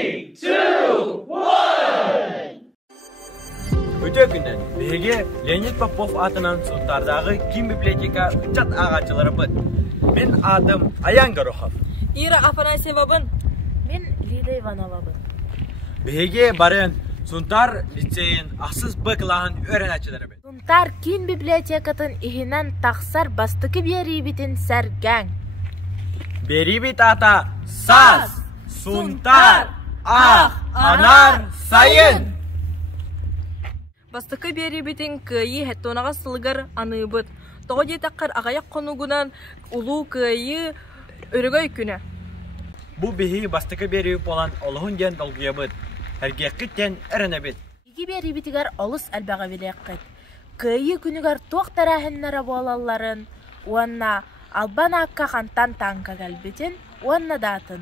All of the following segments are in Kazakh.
3, 2, 1. Öte günden BG Leonid Popov adının Suntardağı Kim Biblioteka Uçat ağaçları bud. Men adım Ayan Garokhov. Ира Афанасьева bun. Men Lida Ivanova bun. BG barın Suntar liseyin asız bıklağın öğrenicileri bud. Suntar Kim Bibliotekatın ihinen taksar bastıkı beri bitin sergen. Beri bit ata saz, Suntar, anar, sayın. Bastıkı beri bitin kıyı hettonağa sılgar anıbıt. Toğu takar ağayak konugunan ulu kıyı örgöy küne. Bu bihi bastıkı beri olan Allah'ın gen dolguya bud. Hergekitten erenebit. İki beri bitigar olus elbağa bilekket. Kıyı günügar toğ tarahenlere boğalalların. Uanna alban akka kantan tanka galbitin. Uanna datın.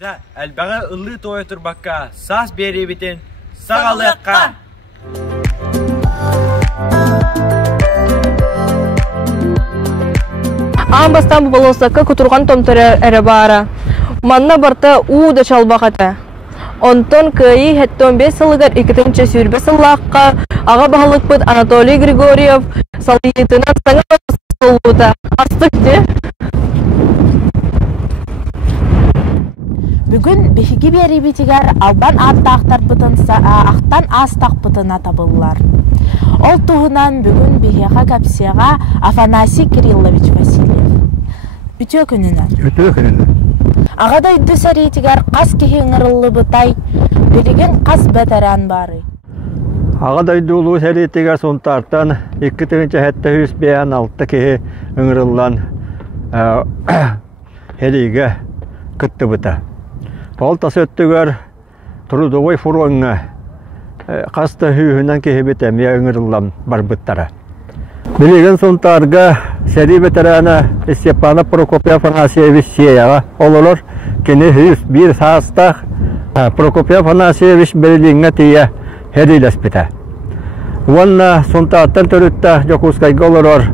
Ja, elbağa ıllı toyatur bakka saz beri bitin. Sağalıkka. Амбастан болосакка кутурган томтары эребара. Манна барта да чалбаката. Онтон кыйы хеттон 5 сылыгар 2-нче сүрбе сыллакка ага баһалыкпыт Анатолий Григорьев салыйтынан саңа сылута. Астыкты. Бүгін бихиги бери битигер албан аттақтар бытынса ақтан астақ бытына табылылар. Ол туғынан бүгін бихиға кәпсеға Афанасий Кириллович Васильев. Үтө күнінен. Ағада үдді сәрейтігер қас кехе ңырылы бұтай, білеген қас бәтәрән бары. Ағада үдді ұлу сәрейтігер сонтартан 2-нче хәтті хүс бәйән 6 кехе ыңырылан хелиге күтті бұта. Ол тасы өттігер тұрудуғой фуруңа қасты хүйінен кехебет әмия өңіріллам бар бұттара. Білеген сонтарға сәри бетерәні Степана Прокопия Афанасьевич сеяға олылыр. Кені хүйіс бір састақ Прокопия Афанасьевич білігіңе тия хәрилес біті. Онна сонтақтан түрітті Жокускайға олылыр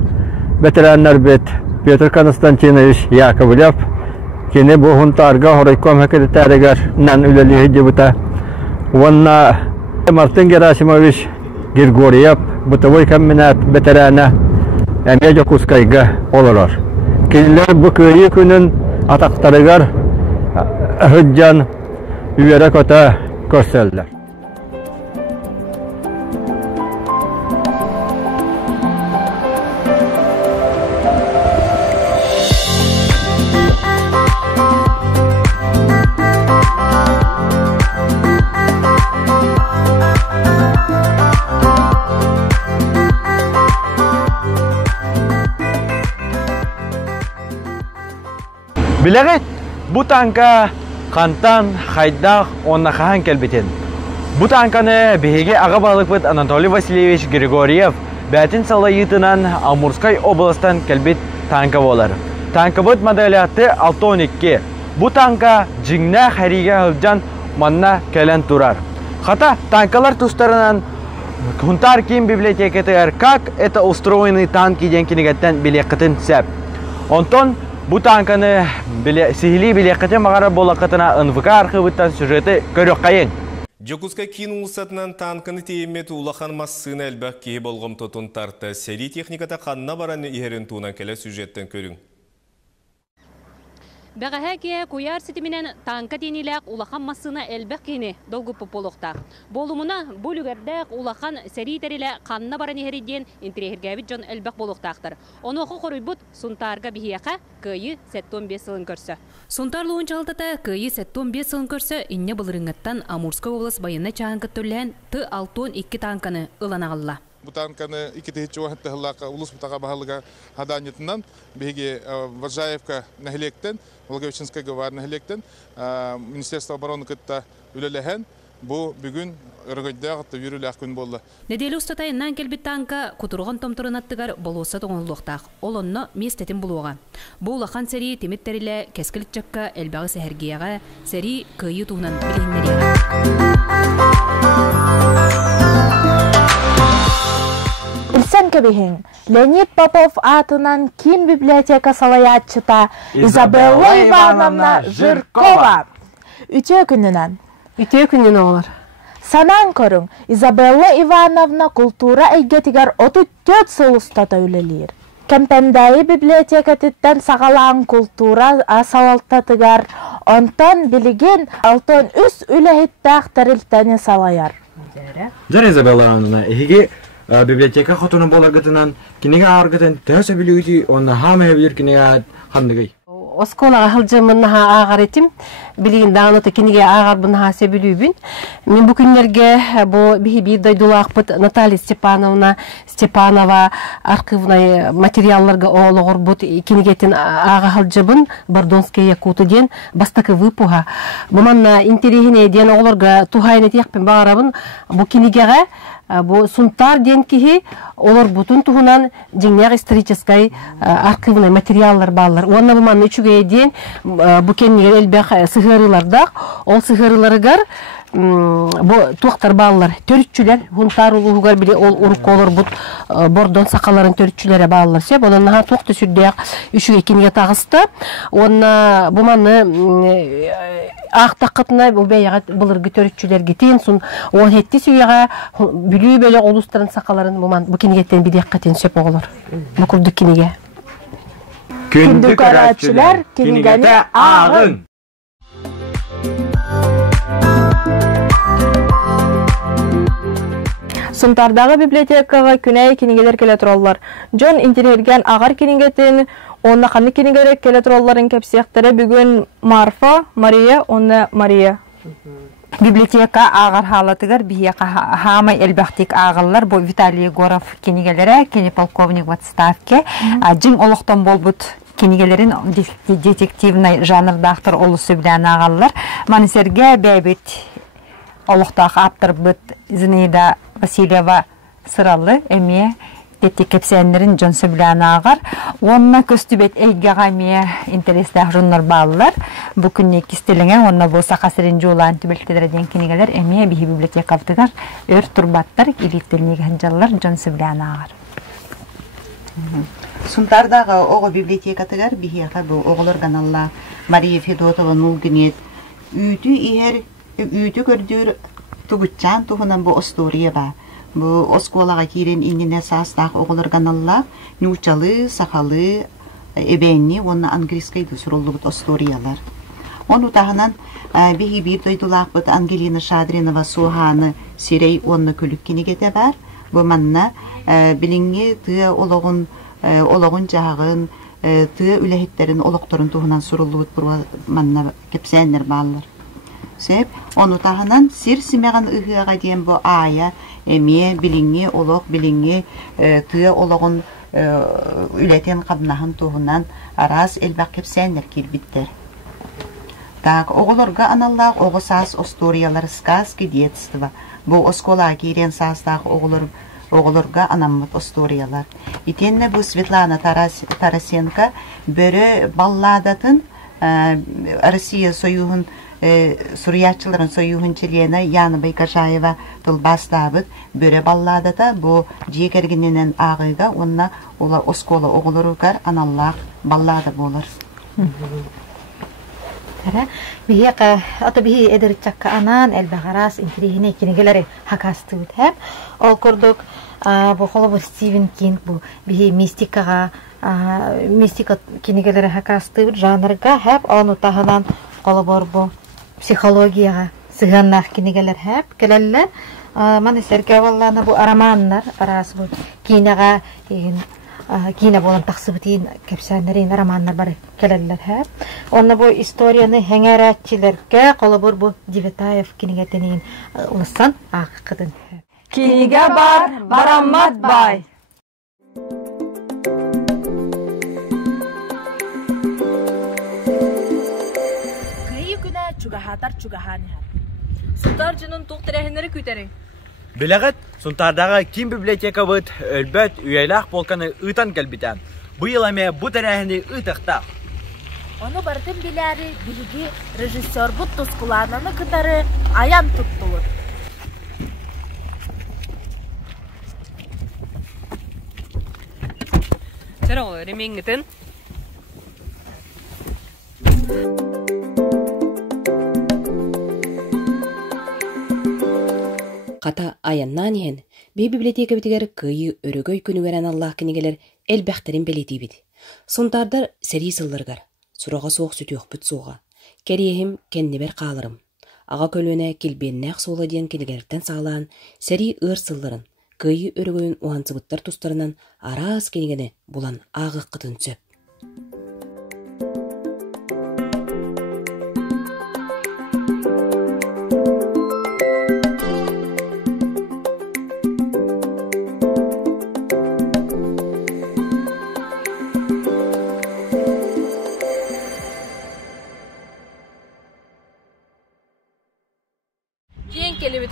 бетерәнлер бет Петр Константинович Яковлев. Kini bu huntarga horaykom hakirtarigar nan üleli hidibuta. Wanna Martin Gerasimovich Grigoriev butavoy kamminat veterana Emiya Jokuskayga olurlar. Kiniler bu köyü günün ataktarıgar hüccan üyere kota gösterdiler. Bileğit, bu tanka kantan, haydaq, onnaqahan kelbitin. Bu tankanı bihege ağa bağlıqbıt Anatoly Vasilyevich Grigoriev bətin salayıtınan Amurskay oblastan kelbit tanka olar. Tankabıt modeliyatı 612. Bu tanka jingna xərige hılcan manna kelen turar. Хата танкалар тустарынан Хунтар Ким библиотекаты как это устроенный танки денкинегеттен билеккатын сәп. Онтон bu tankаны сихили билеккатын мағара болақытына НВК архивыттан сюжеті көрек қайын. Жокускай кин улсатынан танканы теймет улахан массыны әлбәк кейі болғым тұтын тарты. Сәри техниката қанна бараны иерін туынан келі сюжеттен көрің. Бәғәһәке куяр ситиминен танка тениләк улахан массына әлбәк кейіне долгы пополуқта. Болумына бүлігердәк улахан сәри тәрелі қанна бараны иеріден интерегергәбіт жон әлбәк болуқтақтыр. Оны оқы қорыйбыт Сунтарға бихияқа күйі 75 сылын көрсі. Сунтарлуын чалтата күйі 75 сылын көрсі инне бұлырыңаттан Амурскай облас байына чағын көттірлән Т-612 танканы ыланағылла. Bu tankаны икетехичи уақытты ғылақа улус бұтаға бағалыға хаданетінен беге Варжаевка нәхілектен, Волговичинскайға бар нәхілектен, Министерство обороны күтті үлеләхен, бұл бүгін ұрғыдда ғытты үйріләқ күн болды. Неделі ұстатайынан келбет танка құтырған томтырын аттығар болуысы тоғынлықтақ. Ол онны местетін болуға. Бұл ұлақан сәрі теметтәрілі кәскілік жаққа әлбағы сәхіргияға, сәрі күйі туғынан Bilsen kebihin, Leonid Popov atынан Kim biblioteka salayatçıta Izabella Ivanovna Жиркова. Üçe gününen Итие күннен олар. Санан көрүң, Изабелла Ивановна культура эйгетигер 34 сылыстата үлелер. Кемпендайы библиотекатыттан сағалаан культура салалтатыгар, онтан билигин алтон үс үлэхиттаах тарилтаны салаяр. Жар Изабелла Ивановна, эһиги библиотека хотуну боларгытынан кинеге аргытын төсө билүүти, онна хама эбилер кинеге хандыгый. Осколага хылжымыннаха ағар етім, білген дағыны текенеге ағар бұннаха себілюбін. Мен бұл күнлерге бұл бейбей дайдулақ Наталья Степанова архивный материалларға оғылығыр бұд кенегетін аға хылжыбын Бардонская Якуты ден бастакы выпуға. Бұманна интерегіне ден оғыларға тухайны тияқпен бағарабын бұл кенегеға bu suntar denkihi olur bütün tuhunan cingner исторической архивный материаллар баллар. Онна буман үчүгө ден bu kenniler elbek сыгырыларда, ол сыгырыларыгар bu туактар баллар төрүчүлөр хунтар улугар биле ол урук олор бут бордон сакаларын төрүчүлөрө баллар се болон наха туакты сүрдөк үчүгө кинге тагысты. Онна буманы Ақтақытына бәйіға бұлырғы төрітчілерге тен сұн оң хетті сүйеға бүлі бөлі олыстарын сақаларын бұл кенегеттен бедек қатын сөп оғылыр. Бұл күрдік кенеге. Күндік өратшілер кенегені ағын. Сұнтардағы библиотекаға күнәй кенегелер келе тұралар. Джон интерерген ағар кенегетін онна қаны кенегері келе тұраларын кәпсияқтары бүгін Марфа, Мария, онна Мария. Библиотека ағар халатыгар бияқа хамай әлбәқтік ағылар бұл Виталий Егоров кенегелері, кене полковник в отставке. Жың олықтан бол бұд кенегелерін детективный жанрдақтыр олысы білән ағалар. Манысерге бәйбет олықтақ аптыр бұд Зинаида Васильева сыралы әме детти кепсәннерин Джонсы білән ағар. Онна көстүбет әйгеға ме интересләқ жонлар балылар. Бұл күнне кистеліңен, онна бұл сақасырын жолан түбелтедерден кенегелер әме бихи библиотекавдығар өр турбаттар илеттелінеге ханжалар Джонсы білән ағар. Сунтардағы оғы библиотекатығар бихияға бұл оғылар ғаналла Мария Федотова нұлгінет үйті көрдір тугутчан туғынан бұл остория ба. Бұл осколаға керен иніне састақ оғылар ғаналла нұчалы, сақалы, эбенни, оны английскайды сұролы бұд осториялар. Оны тағынан бихи бір дойдулақ бұд Ангелина Шадринова Суханы сирей оны күлік кенегеті бар. Бұл манна біліңе тыя олығын жағын, тыя үләхеттерін олықтырын туғынан сұролы бұд бұр манна кепсәнер балылар. Сеп, оны тағынан сир симеған ұғыға дейін бұл ая, әме, біліңе, олық, біліңе, тыя олығын үләтен қабнағын туғынан араз әлбәқ кепсәнер келбіттер. Так, оғылырға аналлақ оғы сас осториялар сказки детства. Бұл осколаға керен састағы оғылырға анаммыт осториялар. Итенне бұл Светлана Тарасенко бөрі балладатын Россия союғын Сурьячыларын союғын чилена Яна Байкашаева тұлбастабыд бөрі балладата бұл жекергененен ағыға онна ола оскола оғылырығар аналлақ баллада болыр. Бihiyaka atau bihi eder cakka anan el bagaras intrihine kinegilere hakastı hep ol kurduk bu kolu Stephen King bu bihi mistika kinegilere hakastı janrga hep onu tahanan kolu bu psikologiyaga sığannak kinegeler hep keleller man serke vallana bu aramanlar arası bu kinega Kine bolan taksıbıtın kepsenlerin romanlar var keleller hep. Onda bu istoryanı hengeratçilerge kolabor bu Divetayev kinegetenin ulusan akıdın. Kinege bar baramat bay. Kıyı güne çugahatar çugahani. Sultarcının tuğterehenleri küteri. Bileğet, Suntardağa kim biblioteka bıt, ölbet, üyelak polkanı ıtan gelbiten. Bu yıl eme bu terehini ıtıqta. Onu bardın bileri bilgi rejissör bu tuskulananı kıtarı ayan tuttulur. Selam oluyor, mingitin. Qata ayannan ihen, bir biblioteka bitiger kıyı örөгөй күнүгерен Allah кинигелер elbäxterin belitibid. Суntardar seri sıllargar, surağa soğuk sütü yok büt soğuğa. Keriyehim kenniber qalırım. Ağa kölüne kilbenneq soğula diyen kinigerten sağlan, seri ığır sılların, kıyı örөгөйün uhansıbıttar tustarынан aras kinigene bulan ağıq qıtın söp.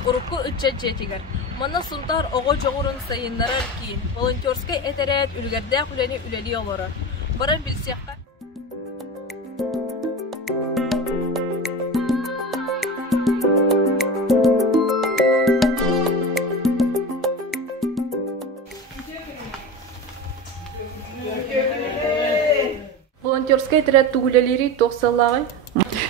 Grupku 3 jetiger. Mana suntar ogo jogurun sayınlarar ki volonterskay eteret ülgerde kuleni üleli olara. Baran bilsiyakka. Волонтерскай eteret tuguleleri toxsallağı.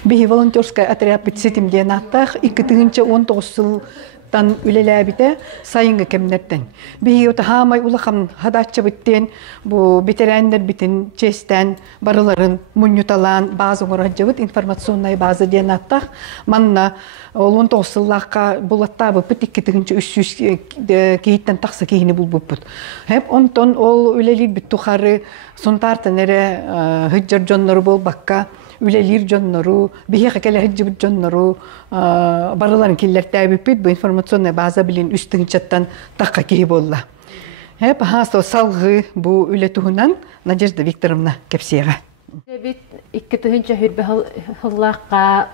Bihi волонтерская отряд битсетимден аттах 2019 жылдан үлеләбите сайынғы кемнерден. Биhi ота хамай улахам хадача биттен бу ветерандар битин честен барыларын мунюталан базы горajjabıt информационный база ден аттах манна 19 жыллакка булатта бу 2-300 кейттен такса кейини булбуппут. Хеп онтон ол үлелер биттухары сунтартан эре хыджар жоннору болбакка Ülelir jonnoru, bihi hakele hıcıbıt jonnoru, barıların killer tabippit bu informasyonla baza bilin üstün çattan takka kihi bolla. Hep hasta salgı bu ületuhunan Nadezhda Viktorovna Kepsiyeva. Bit 2-3 hürbe hıllaqqa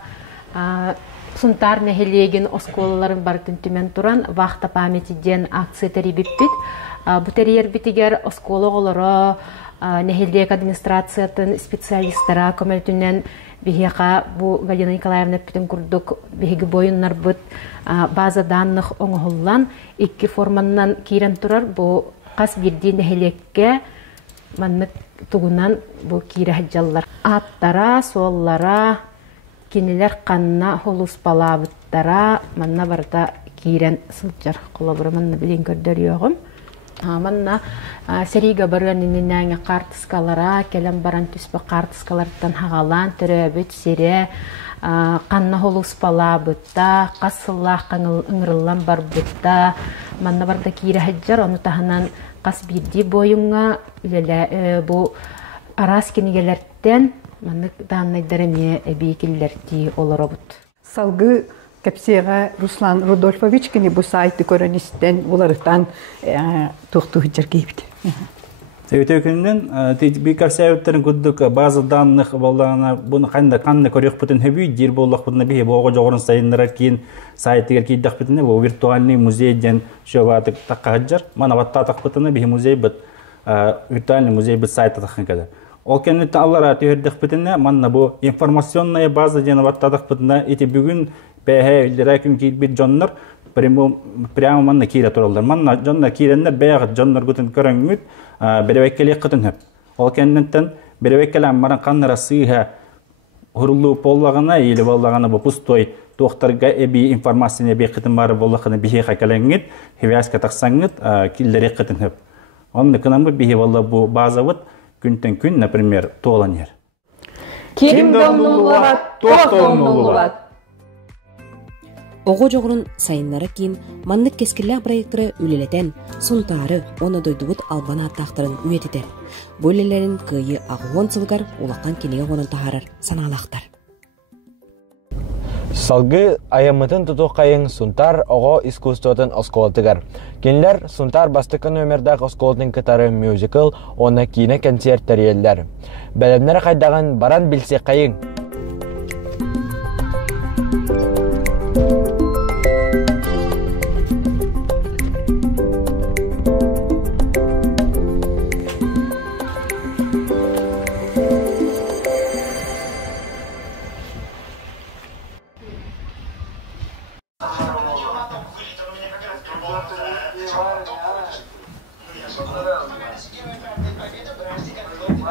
suntar nehelegen oskolaların barıtın tümen turan vaqta pametiden aksiya teribiptit. Bu teriyer bitiger oskoloğulara Нехелдек администрациятын специалисттара көмөлтүнөн бихига бу Галина Николаевна питен курдук бихиги боюннар бут база данных оңголлан 2 форманнан кирен турар бу кас бирди нехелекке маннык тугунан бу кире хаджаллар аттара соллара кинилер канна холус палабыттара манна барда кирен сылчар колобураманна билен көрдөр йогум. Манна серига барган иннәңе картыскалара, келем баран түспе картыскалардан хагалан төрөбүт сере, канна холус палабытта, касыллах каңыл ыңрыллан барбытта, манна барда кире хаджар, оны таханан кас бирди боюңа, бу арас кинигелерден, манны даннайдареме эбейкиллерди олоробут. Салгы Кепсияға Руслан Рудольфович кені бұл сайты көріністен оларықтан тоқты хүджер кейбіді. Өте өкінінен, бір кәпсияөттерін күддік базы данных болағына бұны қанны көрек бұтын хөбүй, дер болақ бұтына бейі бұғы жоғырын сайынларар кейін сайтығыр кейдіқ бұтына бұл виртуальный музейден шөбатық таққа хүджер. Мана батта тақ бұтына бейі музей бұт, виртуальный музей бұт сайты тақын кәді. Ол кәнетті аллара түйірдіқ бұтына, манна бұл информационная база дені батта тақ бұтына, еті бүгін бәйе үлдері күн кейбет жонлар прямо манна кире туралдар. Манна жонлар киренлер бәйе жонлар күтін көріңмет беревеккелек күтін хөп. Ол кәнеттен беревеккелі аммаран қаннара сыйға ғырылу боллағына, елі боллағына бұл пустой тоқтарға әбей информацияны әбей қытын бары боллағына бейе қакалаңет, хевяска тақсаңет, келдері қытын хөп. Оның күнамы бейе болла бұл базавыт күнтен күн, например, тоғылан ер. Ким доннулуат, тоқтоннулуат. Оғы жоғырын сайынлары кейін маннык кескілләк проекттары үлелетен, сұнтары, оны дойдуғыт албан аттақтарын үйететер. Бөлелерін күйі ағуын сылғар, олаққан кенеге ғонын тағарар саналақтар. Салгы аямытын тұту қайын сұнтар оғы искусствотын осколатығар. Кенлер сұнтар бастықын өмірдақ осколатын кітары мюзикл, оны кейіне концерттер елдер. Бәлемнер қайдаған баран білсе қайын.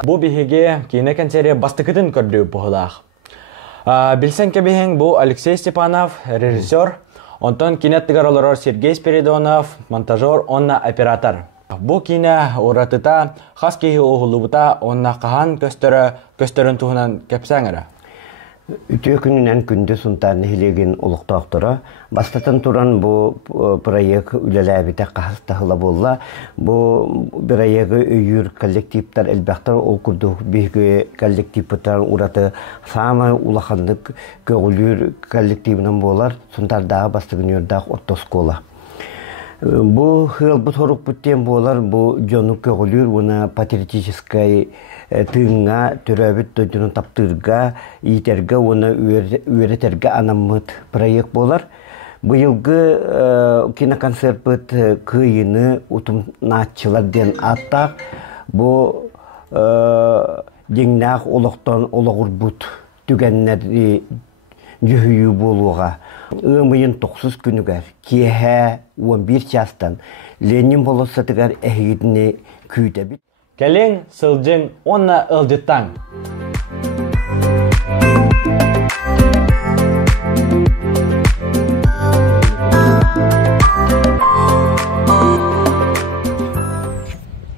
Бу биһиге кине концерте бастыкытын көрдү бухлах. Билсен кебеһен бу Алексей Степанов, режиссер, Онтон кинеттигар олорор Сергей Спиридонов, монтажер, онна оператор. Бу кине уратыта хас кейі оғылыбыта онна қахан көстөрін туғынан кәпсәңірі. Үтө күнүнөн күндө сунтан хилеген улуктоктора бастатан туран бу проект үлеләбите кахтахла болла. Бу проект өйүр коллективтар элбәхтар ол курду биге коллективтар ураты самай улахандык көгүлүр коллективинен болар сунтардагы бастыгынырдак оттоскола. Бу хыл бу торук буттен болар бу жонук көгүлүр буна патриотической тыңга төрөбүт дөдүнүн таптырга итерге оны үйрөтерге анамыт проект болар. Быйылгы киноконцерт быт кыйыны утумначылар ден аттак бу деңнак олоктон ологурбут түгеннери жүйүү болууга ымыйын 9 күнүгөр кие 11 частан Ленин болосатыгар эхидини күйдөбүт. Кәлең сылжың онна ылжыттан.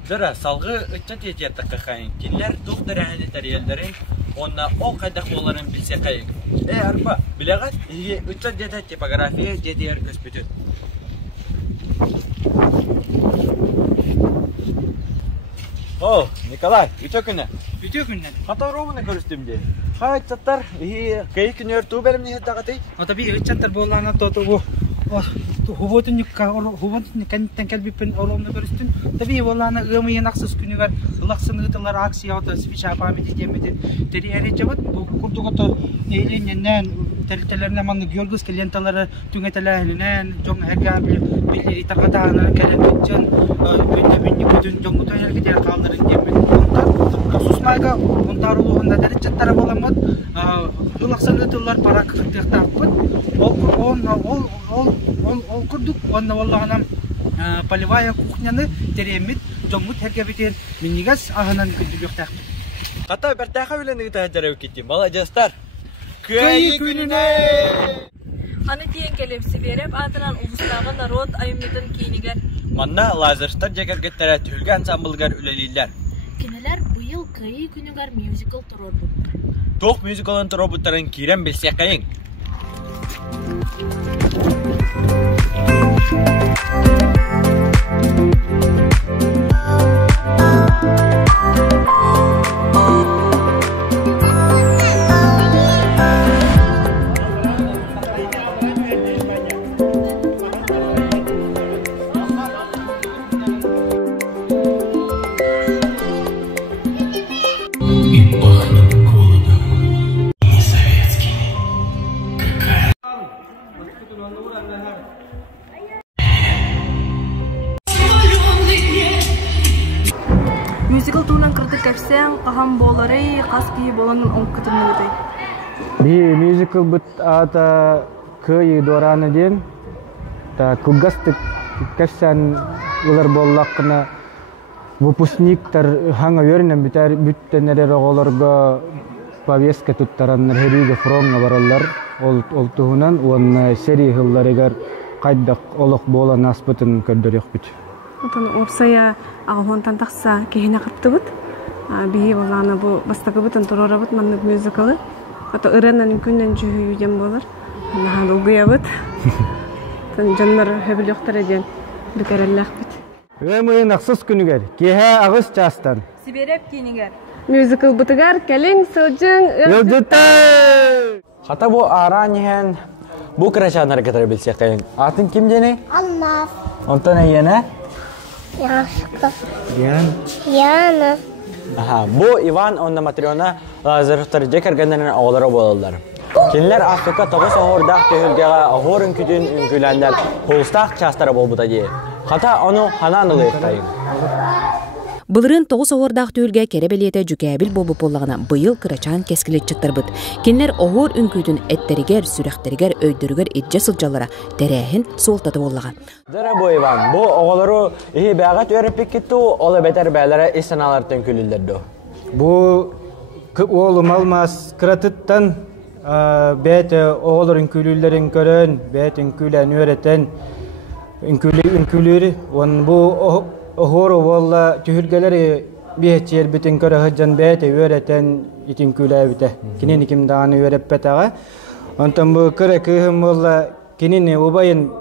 Жара салғы үттен тететті қақайын. Келер тұқтыр әңді тәрелдерін, онна о қайдақ оларын білсе қайын. Арпа, білеғат, үттен деті типография жетер көспүтін. О, Николай, үтө күнне. Үтө күнне. Хата ровуны көрүстүмдү. Хай чаттар, кей күнөр туу белимне тагаты. Ата би чаттар боллана тото бу. Хуботун кенттен келбиппен оромны көрүстүн. Таби боллана ымыйын аксыз күнүгөр лаксын ытылар акция ата спича памяти темеден. Тери эре жабат бу курдугото эйленнен телтелерне маны георгиевский ленталары түңетелеринен жоң эргабил билери такатаанын келебитчен бенни күтүн жоңута эргидер калдырын демет. Сусмайга онтарулугунда деречеттер боламат. Лаксын ытылар пара кыртыктакпыт. Ол курдук онна боллаганам полевая кухняны теремит жоңут эргебитен минигас агынан күтүбөктакпыт. Ката бертаха белен ыйтажарып кетти. Молодецтар. Көй күнүнө. Аны тиен келепси береп, атынан улустагы народ айыммытын кийинигер. Манна лазерстар жегергеттер түлгө ансамблгар үлелилер. Кинелер быйыл көй күнүгөр мюзикл туробуттар. Тох мюзиклын туробуттарын кирен билсе кайын. Мюзикл туунан кырдык кепсең, кахам болары, кас кии болонун оң күтүмнүгүдөй. Би мюзикл бут ата кыйы дораны ден, та кугастык кепсен улар боллакына выпускниктар ханга вернен битер бүттенер оголорго повестка туттараннар хериге фронга баралар. Ол туунан он серия хылларыгар кайдак олок болан аспытын көрдөрөк бит. Отон опсая агонтан такса кехине кыптыбыт. Би болана бу бастагыбытын турорабыт маннык мюзикалы. Ата ыреннан күннен жүйүү дем болар. Нахал угуябыт. Тан жаннар хөбүлөктөр эден бекереллак бит. Өмөйүн аксыз күнүгөр кеhe агыс частан. Сибереп кинигер. Мюзикл бутыгар келең сылжың ылжытай. Хата бу араньен бу крачандар кетер билсе кайын. Атын ким дене? Алмаз. Онтон эйене? Яшка. Яна. Бу Иван онна Матриона лазерттар жекергендерин оголору болдулар. Кинилер Африка тогуз оордак төгүлгага оорун күтүн үңкүләндер. Холстак частары болбута ди. Хата ону хананылы кайын. Былырын 9 оғырдақ түйілге керебелеті жүкәбіл болу болағына бұйыл кырачан кескілет чыттырбыт. Кенлер оғыр үнкүйдің әттерігер, сүрәқтерігер, өйдірігер етже сылжалара тәрәхін солтаты болаған. Дәрі бұл Иван, бұл оғылары ехі бәғат өріппек кетті, олы бәтер бәлері есеналардың күлілдерді. Бұл олым алмас кыратыттан bet oğulur ünkülülerin görün, bet ünkülen öğreten, ünkülleri, bu oğuru valla tühülgeleri bir yer bütün köre hıcan bet öğreten itin küle bite. Kinin ikim dağını öğrep betağa. Ondan bu köre kıyım valla kinin ubayın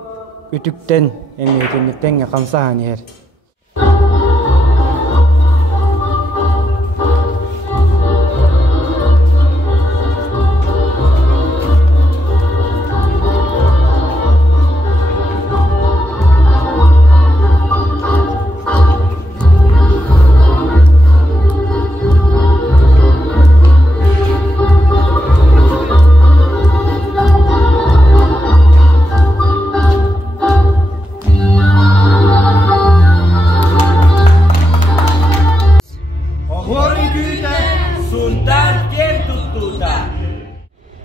ütükten, emniyetinlikten yakansahan yer.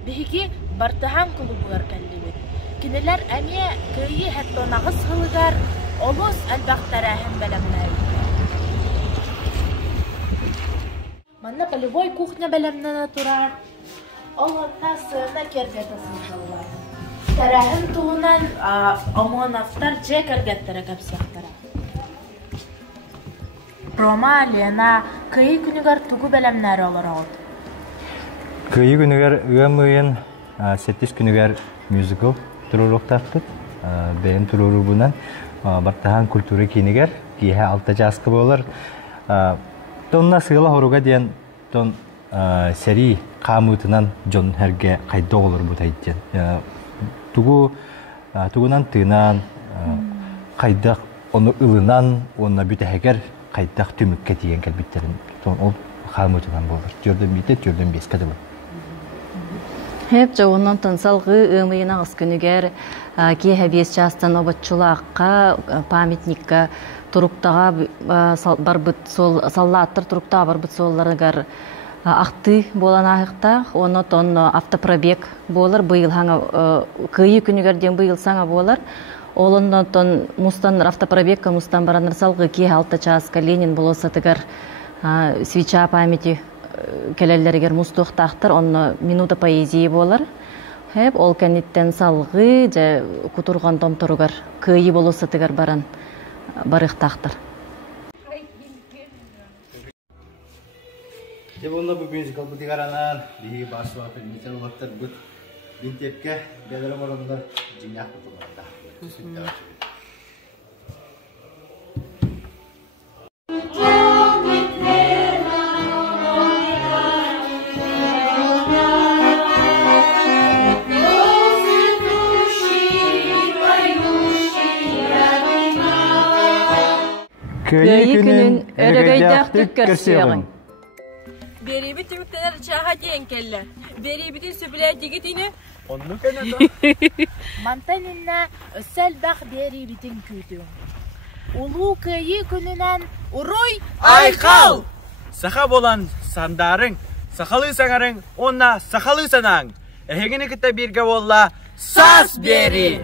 Bihiki bartahan kulubular kallibi. Kiniler aniye köyü hatta nağız hılıgar, oluz elbaktara hem belemler. Manna полевой кухня белемне натурар. Олонна сына кергете сылдалар. Тарахын туğunан омонафтар же кергеттері капсияқтара. Рома, Лена, күйі күнігер тугу белемнері олар олды. Күйі күнігер үгемейін 8 күнігер мюзикл тұруруқтақтық. Бәйін тұруру бұнан бартахан культуры кейінігер, кейі 6 жасқы болар. Тонна сыйла хоруга дейін тон сәри қамытынан жон әрге қайда олар бұт айттен. Тугунан тыынан, қайдақ оны ылынан, оны бүтәхегер қайдақ түмікке дейін кәлбеттерін. Ол қамытынан болар. Жөрден бейті, жөрден бескеді бұл. Hep çoğundan tansalgı ığmayın ağız günüger ki hebiyes çastan obatçulaqqa pamitnikka turuktağa barbıt sol sallattır turuktağa barbıt sollarıgar aktı bolan ahıqta onu ton автопробег болар быйыл хаңа кыйы күнүгерден быйыл саңа болар олондан ton мустан автопробегка мустан бараныр салгы ки 6 часка Ленин болосатыгар свеча памяти келеллергер мустуқтақтыр, оны минута поэзия болар. Хеп ол кәнеттен салғы же кутурған томторугар күйі болусатыгар баран барықтақтыр. Деп онда бұл мюзикл бұты қаранан, бейгі басы вапыр, метел олаттар бұт бинтепке бәдірі барандар жинақ бұтыларда. Köyü günün örgöydek tükkersiyağın. Beri bir tümükteler çağa diyen kelle. Beri bütün süpüler digitini. Onu kanada. Mantaninna össel bak beri bütün küydüm. Ulu köyü gününen uruy Aykal! Saha bolan sandarın, sahalı sanarın, ona sahalı sanan. Ehegini kita bir gavolla sas beri.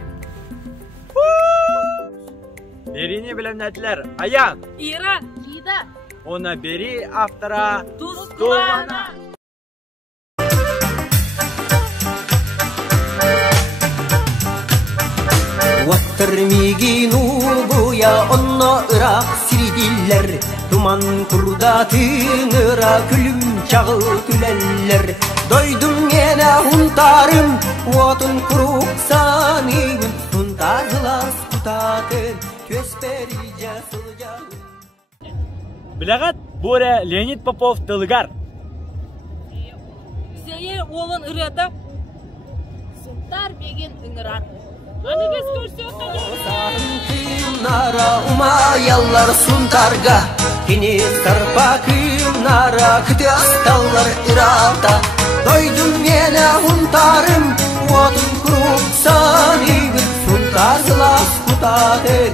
Berini bilemnediler. Ayan. İra. Gida. Ona beri aftara. Tuzkulana. Vatırmigi nubuya onna ırak siridiller. Duman kurdatın ıra külüm çağı tüleller. Doydum yine huntarım, vatın kuruk saniyim. Huntarlar kutatın. Bilagat Bore Leonid Popov Tılgar. Zeye oğlan ırıada. Suntar begin ıngırar. Anı biz görsüyor tabi. Nara umayallar suntarga. Kini sarpa nara kütü astallar irata. Doydum yine huntarım. Vatın kuruk saniyim. Suntar zılas kutatın.